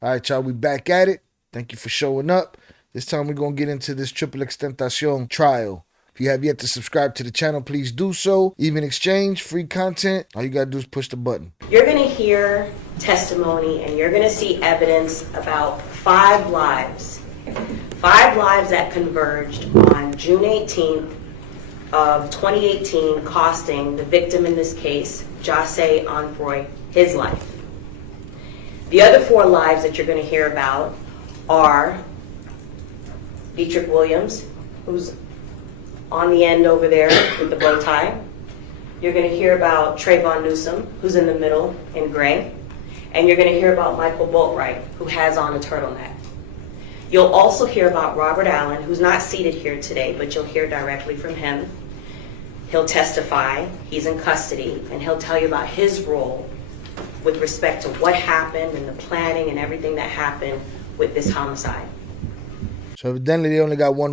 All right, y'all, we back at it. Thank you for showing up. This time we're going to get into this XXXTentacion Trial. If you have yet to subscribe to the channel, please do so. Even exchange, free content. All you got to do is push the button. You're going to hear testimony and you're going to see evidence about 5 lives. 5 lives that converged on June 18th of 2018, costing the victim in this case, Jahseh Onfroy, his life. The other 4 lives that you're going to hear about are Dedrick Williams, who's on the end over there with the bow tie. You're going to hear about Trayvon Newsome, who's in the middle in gray. And you're going to hear about Michael Boatwright, who has on a turtleneck. You'll also hear about Robert Allen, who's not seated here today, but you'll hear directly from him. He'll testify, he's in custody, and he'll tell you about his role with respect to what happened and the planning and everything that happened with this homicide. So evidently they only got one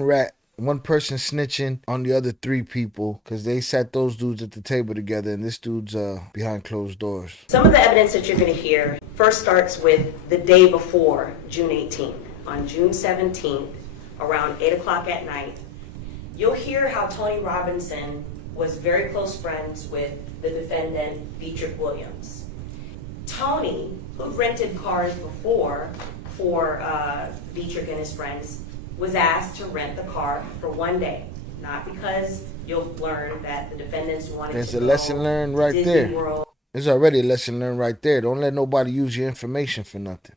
person snitching on the other 3 people because they sat those dudes at the table together and this dude's behind closed doors. Some of the evidence that you're going to hear first starts with the day before June 18th. On June 17th, around 8 o'clock at night, you'll hear how Tony Robinson was very close friends with the defendant, Dedrick Williams. Tony, who rented cars before for Dedrick and his friends, was asked to rent the car for 1 day. Not because you'll learn that the defendants wanted There's to a lesson learned right Disney there. World. There's already a lesson learned right there. Don't let nobody use your information for nothing.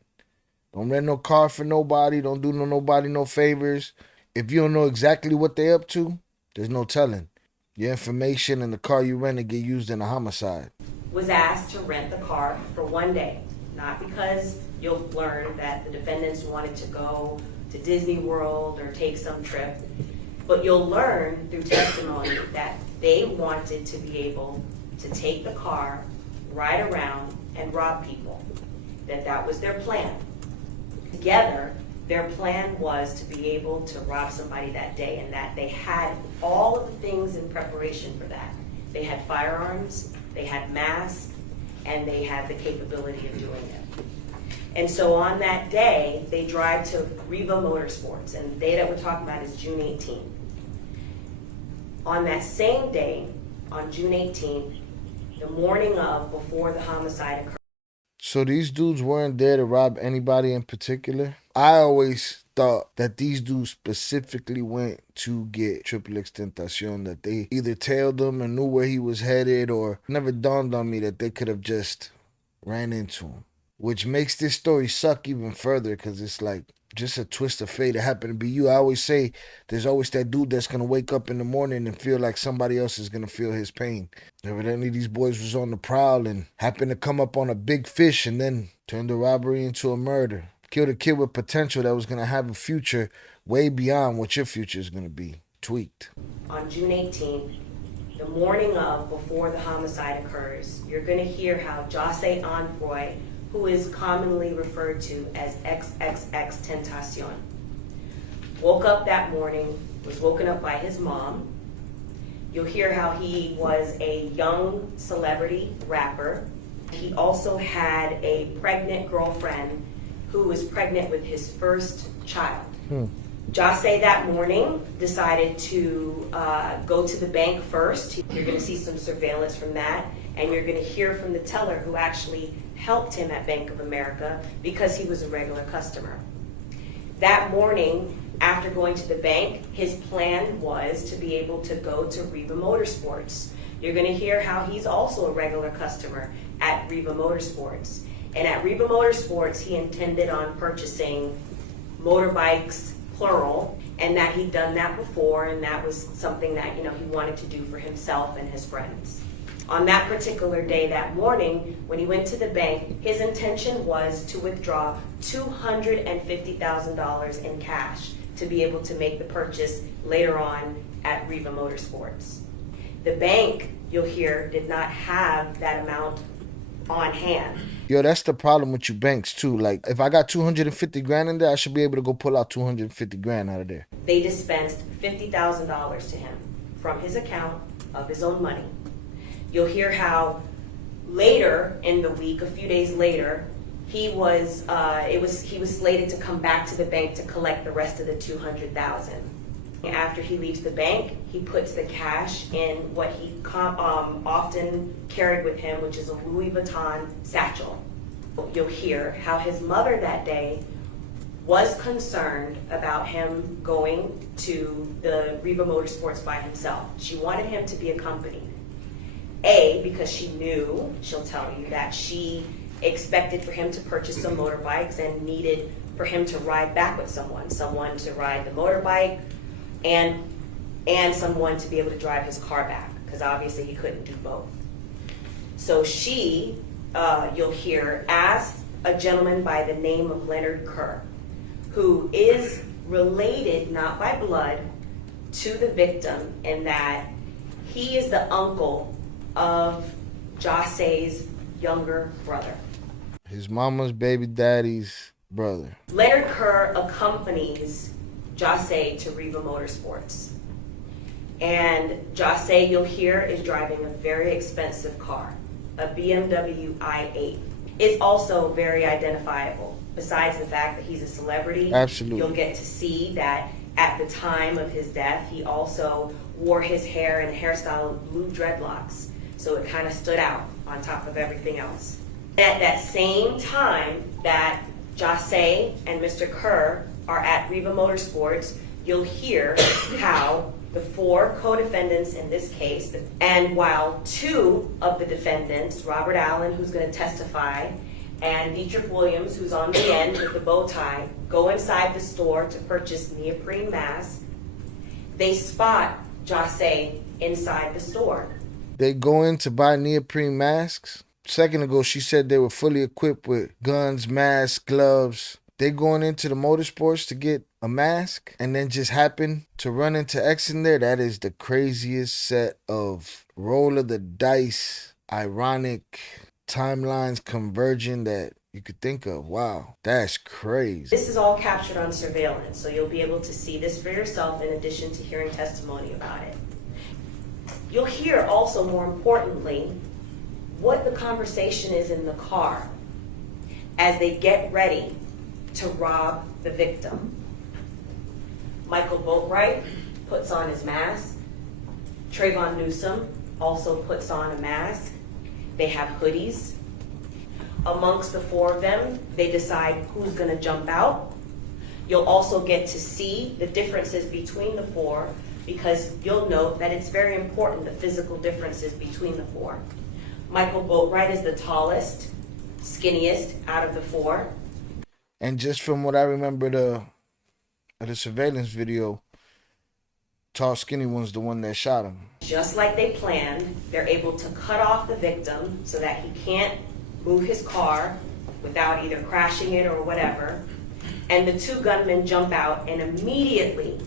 Don't rent no car for nobody. Don't do nobody no favors. If you don't know exactly what they up to, there's no telling. Your information and the car you rented get used in a homicide. Was asked to rent the car for 1 day. Not because you'll learn that the defendants wanted to go to Disney World or take some trip, but you'll learn through testimony that they wanted to be able to take the car, ride around, and rob people. That was their plan. Together, their plan was to be able to rob somebody that day, and that they had all of the things in preparation for that. They had firearms, they had masks, and they had the capability of doing it. And so on that day, they drive to Riva Motorsports, and the day that we're talking about is June 18th. On that same day, on June 18th, the morning of, before the homicide occurred. So these dudes weren't there to rob anybody in particular? I always thought that these dudes specifically went to get XXXTentacion, that they either tailed him and knew where he was headed, or it never dawned on me that they could have just ran into him. Which makes this story suck even further because it's like just a twist of fate. It happened to be you. I always say there's always that dude that's going to wake up in the morning and feel like somebody else is going to feel his pain. Evidently, these boys was on the prowl and happened to come up on a big fish and then turned the robbery into a murder. Killed a kid with potential that was going to have a future way beyond what your future is going to be. Tweaked. On June 18th, the morning of, before the homicide occurs, you're going to hear how Jahseh Onfroy, who is commonly referred to as XXXTentacion, woke up that morning, was woken up by his mom. You'll hear how he was a young celebrity rapper. He also had a pregnant girlfriend who was pregnant with his first child. Jahseh that morning decided to go to the bank first. You're going to see some surveillance from that, and you're going to hear from the teller who actually helped him at Bank of America because he was a regular customer. That morning, after going to the bank, his plan was to be able to go to Riva Motorsports. You're going to hear how he's also a regular customer at Riva Motorsports. And at Riva Motorsports, he intended on purchasing motorbikes, plural, and that he'd done that before, and that was something that, he wanted to do for himself and his friends. On that particular day, that morning, when he went to the bank, his intention was to withdraw $250,000 in cash to be able to make the purchase later on at Riva Motorsports. The bank, you'll hear, did not have that amount on hand. Yo, that's the problem with you banks too. Like, if I got 250 grand in there, I should be able to go pull out 250 grand out of there. They dispensed $50,000 to him from his account of his own money. You'll hear how later in the week, a few days later, He was slated to come back to the bank to collect the rest of the $200,000. After he leaves the bank, he puts the cash in what he often carried with him, which is a Louis Vuitton satchel. You'll hear how his mother that day was concerned about him going to the Riva Motorsports by himself. She wanted him to be accompanied. Because she knew, she'll tell you, that she expected for him to purchase some motorbikes and needed for him to ride back with someone to ride the motorbike and someone to be able to drive his car back, because obviously he couldn't do both. So she, you'll hear, asked a gentleman by the name of Leonard Kerr, who is related, not by blood, to the victim, in that he is the uncle of Jahseh's younger brother. His mama's baby daddy's brother. Leonard Kerr accompanies Jahseh to Riva Motorsports. And Jahseh, you'll hear, is driving a very expensive car, a BMW i8. It's also very identifiable. Besides the fact that he's a celebrity, absolutely, you'll get to see that at the time of his death, he also wore his hair in the hairstyle of blue dreadlocks. So it kind of stood out on top of everything else. At that same time that Jahseh and Mr. Kerr are at Riva Motorsports, you'll hear how the 4 co-defendants in this case, and while 2 of the defendants, Robert Allen, who's going to testify, and Dedrick Williams, who's on the end with the bow tie, go inside the store to purchase neoprene masks, they spot Jahseh inside the store. They go in to buy neoprene masks. A second ago, she said they were fully equipped with guns, masks, gloves. They going into the motorsports to get a mask and then just happen to run into X in there. That is the craziest set of roll of the dice, ironic timelines converging that you could think of. Wow, that's crazy. This is all captured on surveillance, so you'll be able to see this for yourself in addition to hearing testimony about it. You'll hear also, more importantly, what the conversation is in the car as they get ready to rob the victim. Michael Boatwright puts on his mask. Trayvon Newsome also puts on a mask. They have hoodies. Amongst the 4 of them, they decide who's going to jump out. You'll also get to see the differences between the 4, because you'll note that it's very important, the physical differences between the 4. Michael Boatwright is the tallest, skinniest out of the 4. And just from what I remember the surveillance video, tall, skinny one's the one that shot him. Just like they planned, they're able to cut off the victim so that he can't move his car without either crashing it or whatever. And the 2 gunmen jump out and immediately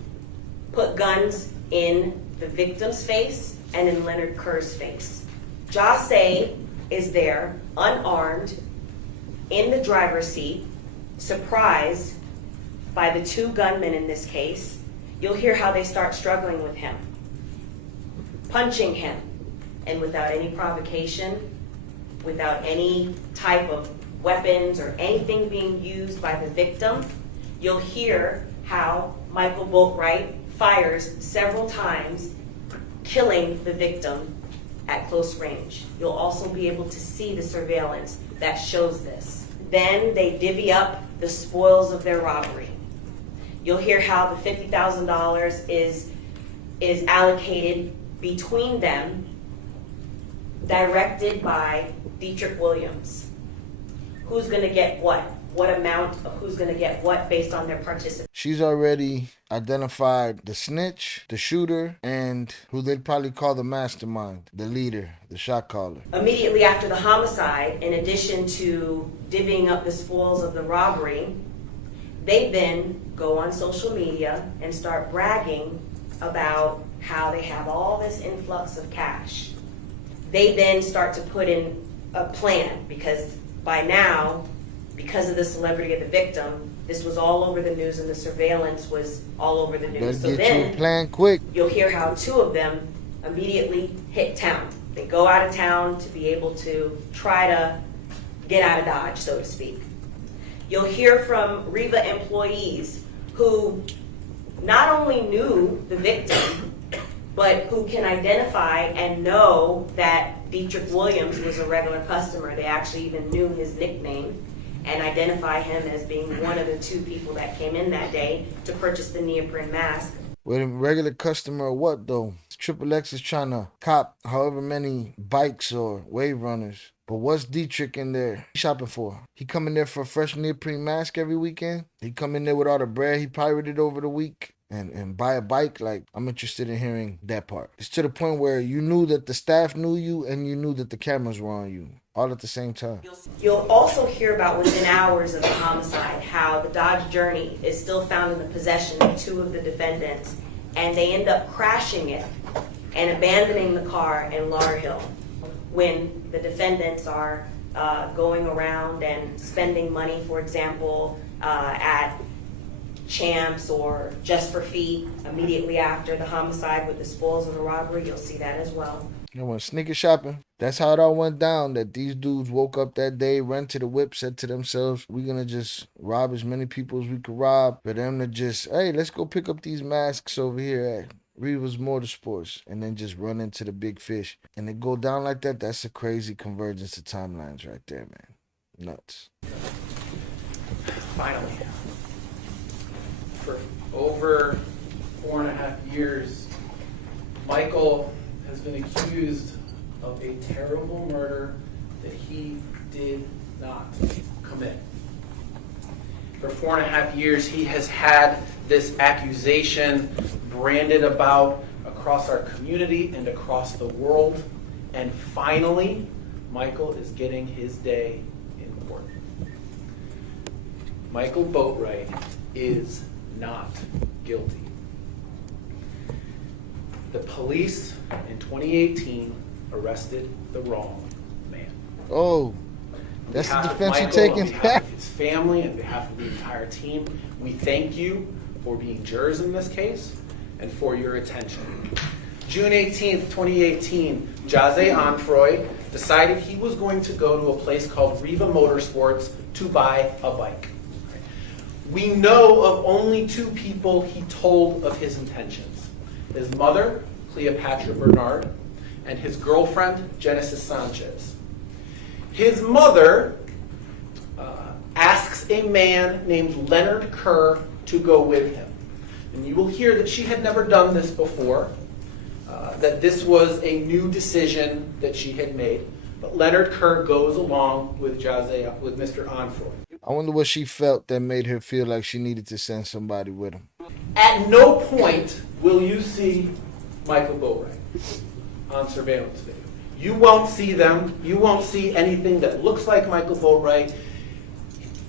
put guns in the victim's face and in Leonard Kerr's face. Jahseh is there, unarmed, in the driver's seat, surprised by the 2 gunmen in this case. You'll hear how they start struggling with him, punching him, and without any provocation, without any type of weapons or anything being used by the victim. You'll hear how Michael Boatwright fires several times, killing the victim at close range. You'll also be able to see the surveillance that shows this. Then they divvy up the spoils of their robbery. You'll hear how the $50,000 is allocated between them, directed by Dedrick Williams. Who's going to get what amount of who's going to get what based on their participation. She's already identified the snitch, the shooter, and who they'd probably call the mastermind, the leader, the shot caller. Immediately after the homicide, in addition to divvying up the spoils of the robbery, they then go on social media and start bragging about how they have all this influx of cash. They then start to put in a plan, because by now, because of the celebrity of the victim, this was all over the news and the surveillance was all over the news. So then you a plan quick. You'll hear how 2 of them immediately hit town. They go out of town to be able to try to get out of Dodge, so to speak. You'll hear from Riva employees who not only knew the victim, but who can identify and know that Dedrick Williams was a regular customer. They actually even knew his nickname and identify him as being one of the two people that came in that day to purchase the neoprene mask. With a regular customer or what, though? XXX is trying to cop however many bikes or wave runners. But what's Dedrick in there shopping for? He come in there for a fresh neoprene mask every weekend? He come in there with all the bread he pirated over the week and buy a bike? Like, I'm interested in hearing that part. It's to the point where you knew that the staff knew you and you knew that the cameras were on you. All at the same time. You'll also hear about within hours of the homicide how the Dodge Journey is still found in the possession of two of the defendants, and they end up crashing it and abandoning the car in Laurel Hill when the defendants are going around and spending money, for example, at Champs or Just for Feet immediately after the homicide with the spoils of the robbery. You'll see that as well. You went sneaker shopping. That's how it all went down, that these dudes woke up that day, ran to the whip, said to themselves, we're going to just rob as many people as we could rob. For them to just, hey, let's go pick up these masks over here at Riva's Motorsports, and then just run into the big fish. And they go down like that. That's a crazy convergence of timelines right there, man. Nuts. Finally, for over 4.5 years, Michael has been accused of a terrible murder that he did not commit. For 4.5 years, he has had this accusation branded about across our community and across the world. And finally, Michael is getting his day in court. Michael Boatwright is not guilty. The police in 2018 arrested the wrong man. Oh, that's the defense you're taking? On behalf of his family, on behalf of the entire team, we thank you for being jurors in this case and for your attention. June 18th, 2018, Jahseh Onfroy decided he was going to go to a place called Riva Motorsports to buy a bike. We know of only two people he told of his intentions. His mother, Cleopatra Bernard, and his girlfriend, Genesis Sanchez. His mother asks a man named Leonard Kerr to go with him. And you will hear that she had never done this before, that this was a new decision that she had made. But Leonard Kerr goes along with with Mr. Onfroy. I wonder what she felt that made her feel like she needed to send somebody with him. At no point will you see Michael Boatwright on surveillance video. You won't see them. You won't see anything that looks like Michael Boatwright.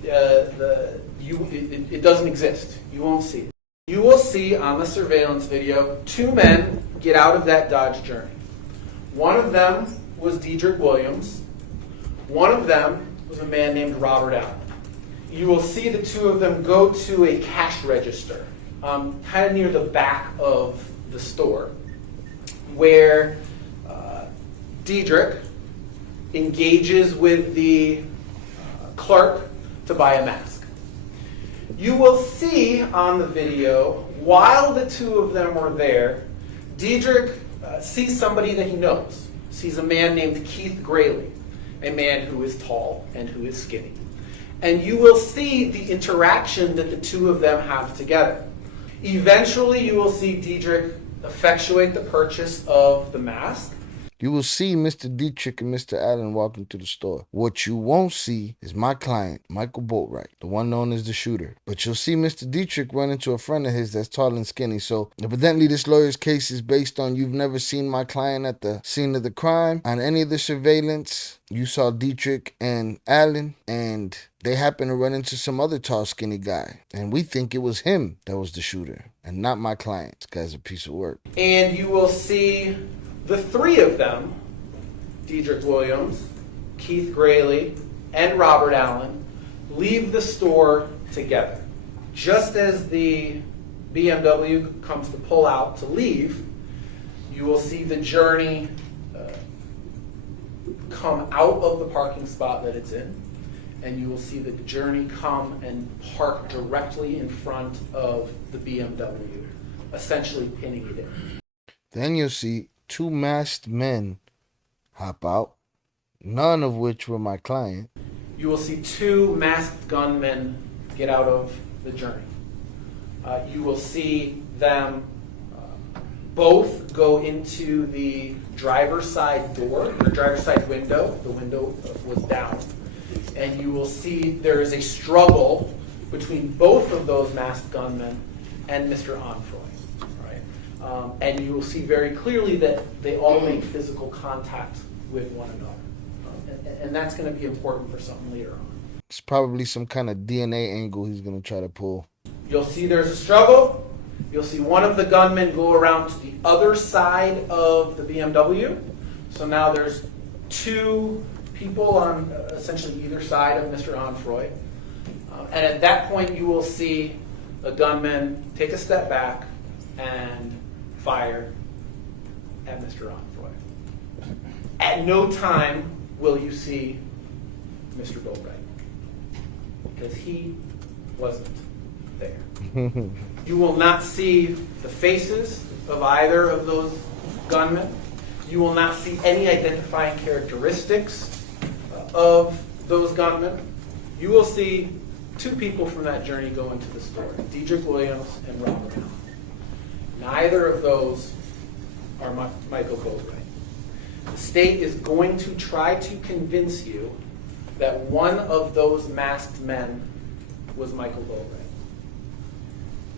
It doesn't exist. You won't see it. You will see on the surveillance video two men get out of that Dodge Journey. One of them was Dedrick Williams. One of them was a man named Robert Allen. You will see the two of them go to a cash register, kind of near the back of the store, where Dedrick engages with the clerk to buy a mask. You will see on the video, while the two of them were there, Dedrick sees somebody that he knows. Sees a man named Keith Grayley, a man who is tall and who is skinny. And you will see the interaction that the two of them have together. Eventually, you will see Dedrick effectuate the purchase of the mask. You will see Mr. Dedrick and Mr. Allen walking through the store. What you won't see is my client, Michael Boatwright, the one known as the shooter. But you'll see Mr. Dedrick run into a friend of his that's tall and skinny. So evidently this lawyer's case is based on you've never seen my client at the scene of the crime. On any of the surveillance, you saw Dedrick and Allen, and they happen to run into some other tall, skinny guy. And we think it was him that was the shooter and not my client. This guy's a piece of work. And you will see the three of them, Dedrick Williams, Keith Grayley, and Robert Allen, leave the store together. Just as the BMW comes to pull out to leave, you will see the Journey come out of the parking spot that it's in and you will see the journey come and park directly in front of the BMW, essentially pinning it in. Then you'll see two masked men hop out, none of which were my client. You will see two masked gunmen get out of the journey. You will see them both go into the driver's side door, the driver's side window. The window was down. And you will see there is a struggle between both of those masked gunmen and Mr. Onfroy. Right? And you will see very clearly that they all make physical contact with one another. And that's going to be important for something later on. It's probably some kind of DNA angle he's going to try to pull. You'll see there's a struggle. You'll see one of the gunmen go around to the other side of the BMW. So now there's two people on essentially either side of Mr. Onfroy. And at that point, you will see a gunman take a step back and fire at Mr. Onfroy. At no time will you see Mr. Boatwright, because he wasn't there. You will not see the faces of either of those gunmen. You will not see any identifying characteristics of those gunmen. You will see two people from that journey go into the store, Dedrick Williams and Robert Allen. Neither of those are Michael Boatwright. The state is going to try to convince you that one of those masked men was Michael Boatwright.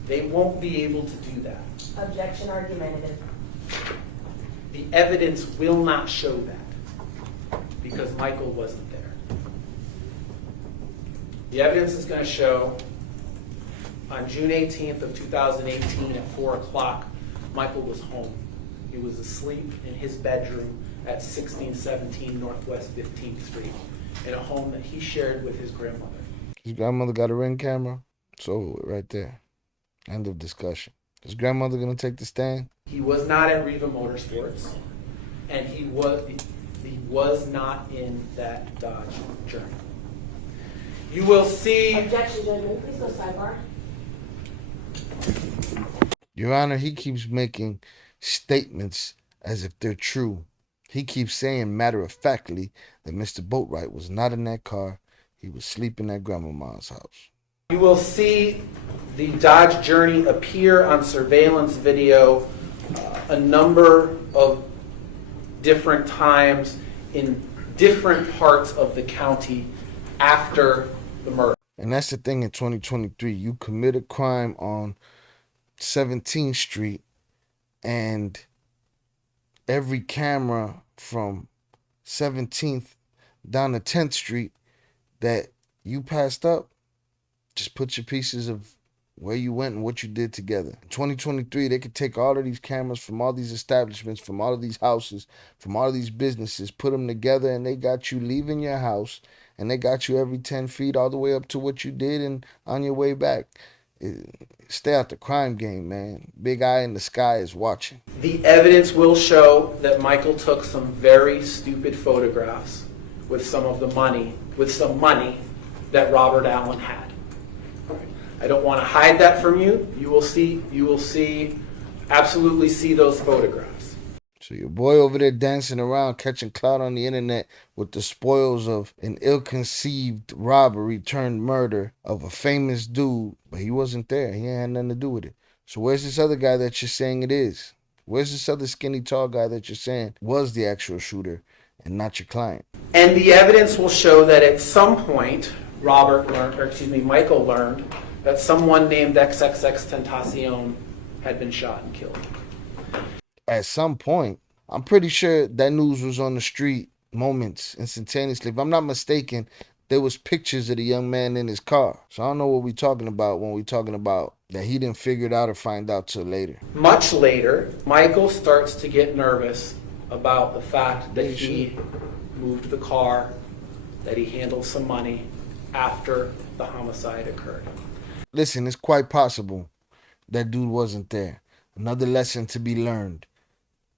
They won't be able to do that. Objection argumentative. The evidence will not show that because Michael wasn't there. The evidence is going to show on June 18th of 2018 at 4 o'clock, Michael was home. He was asleep in his bedroom at 1617 Northwest 15th Street in a home that he shared with his grandmother. His grandmother got a Ring camera. It's over with right there. End of discussion. Is grandmother going to take the stand? He was not at Riva Motorsports, and he was not in that Dodge Journey. You will see... Objection, Judge. Please go sidebar. Your Honor, he keeps making statements as if they're true. He keeps saying matter-of-factly that Mr. Boatwright was not in that car. He was sleeping at Grandmama's house. You will see the Dodge Journey appear on surveillance video a number of different times in different parts of the county after the murder. And that's the thing in 2023. You commit a crime on 17th Street and every camera from 17th down to 10th Street that you passed up, just put your pieces of where you went and what you did together. In 2023, they could take all of these cameras from all these establishments, from all of these houses, from all of these businesses, put them together, and they got you leaving your house, and they got you every 10 feet all the way up to what you did and on your way back. Stay out the crime game, man. Big eye in the sky is watching. The evidence will show that Michael took some very stupid photographs with some money that Robert Allen had. I don't want to hide that from you. You will absolutely see those photographs. So your boy over there dancing around, catching clout on the internet with the spoils of an ill-conceived robbery turned murder of a famous dude, but he wasn't there. He ain't had nothing to do with it. So where's this other guy that you're saying it is? Where's this other skinny tall guy that you're saying was the actual shooter and not your client? And the evidence will show that at some point, Michael learned that someone named XXXTentacion had been shot and killed. At some point, I'm pretty sure that news was on the street moments, instantaneously. If I'm not mistaken, there was pictures of the young man in his car. So I don't know what we're talking about when we're talking about that he didn't figure it out or find out till later. Much later, Michael starts to get nervous about the fact that he moved the car, that he handled some money after the homicide occurred. Listen, it's quite possible that dude wasn't there. Another lesson to be learned.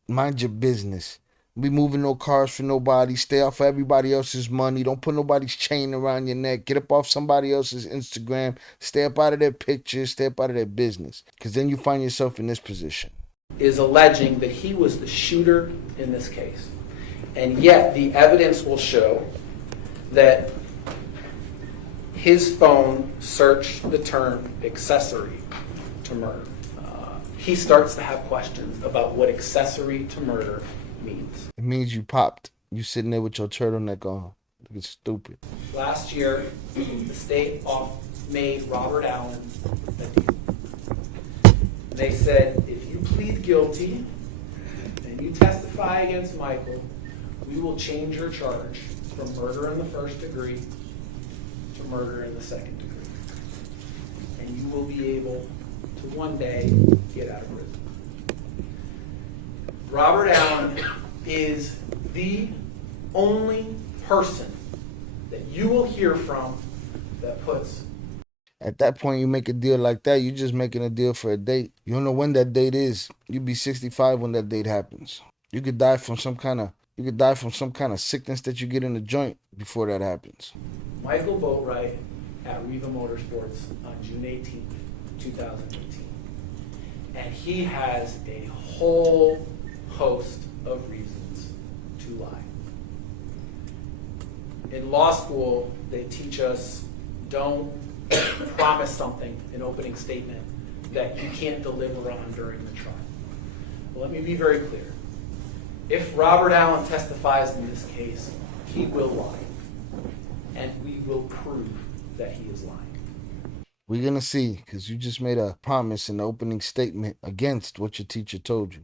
Mind your business. Be moving no cars for nobody. Stay off of everybody else's money. Don't put nobody's chain around your neck. Get up off somebody else's Instagram. Stay up out of their pictures. Stay up out of their business. Because then you find yourself in this position. Is alleging that he was the shooter in this case. And yet the evidence will show that his phone searched the term accessory to murder. He starts to have questions about what accessory to murder means. It means you popped. You sitting there with your turtleneck on. It's stupid. Last year, the state made Robert Allen a deal. They said, if you plead guilty and you testify against Michael, we will change your charge from murder in the first degree to murder in the second degree. And you will be able to one day get out of prison. Robert Allen is the only person that you will hear from that puts. At that point, you make a deal like that, you're just making a deal for a date. You don't know when that date is. You'll be 65 when that date happens. You could die from some kind of sickness that you get in the joint before that happens. Michael Boatwright at Riva Motorsports on June 18th, 2018. And he has a whole host of reasons to lie. In law school, they teach us don't promise something, an opening statement, that you can't deliver on during the trial. Well, let me be very clear. If Robert Allen testifies in this case, he will lie. And we will prove that he is lying. We're going to see, because you just made a promise in the opening statement against what your teacher told you.